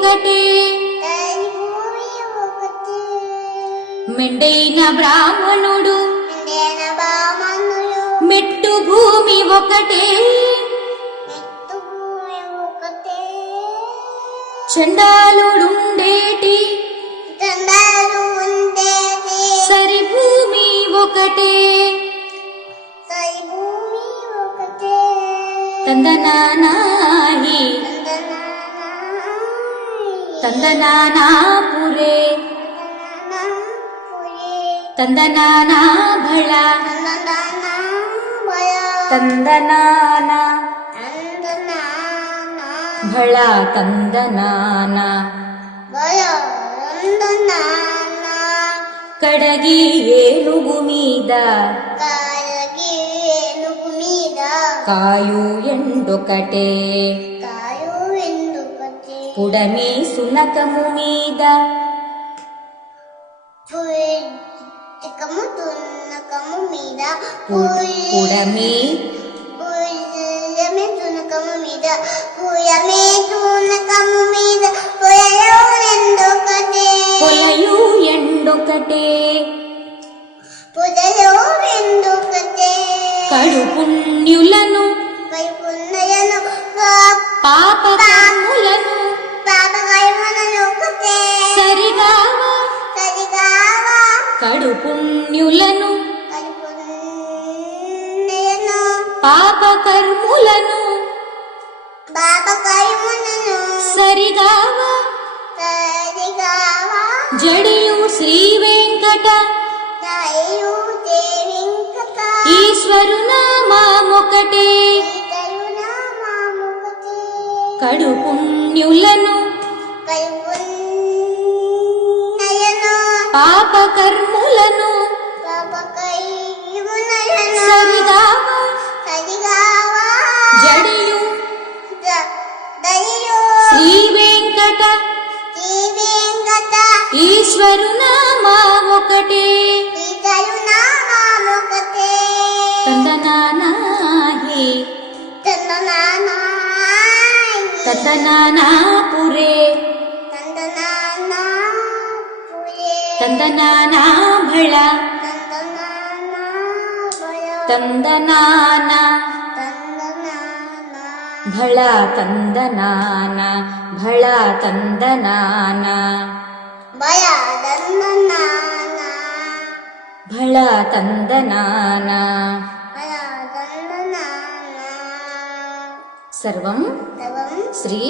ఒకటే మెండైన బ్రాహ్మణుడు మెట్టు భూమి ఒకటే చండాలుడుండేటి సరి భూమి ఒకటే తందనానాహి తందనానాపురే తందనానా భళ తందనానా భళ తందనానా కడగి ఏనుగు మీద కాయు ఎండొకటే పుడమి సునకము మీద పుడమి పొలయు ఎండొకటే కడు పుణ్యులను పాపములను సరిగావా కడు పుణ్యులను పాపకర్ములను సరిగావా జడియు శ్రీ వెంకట ఈశ్వరు నామొకటే కడు పుణ్యులను పాపకర్ములను సరిగావా జడియు శ్రీ వెంకట ఈశ్వరు నామొకటే తందనానాహి తందనానాపురే తందనానా భళ తందనానా భళ తందనానా భళ తందనానా భళ తందనానా సర్వం శ్రీ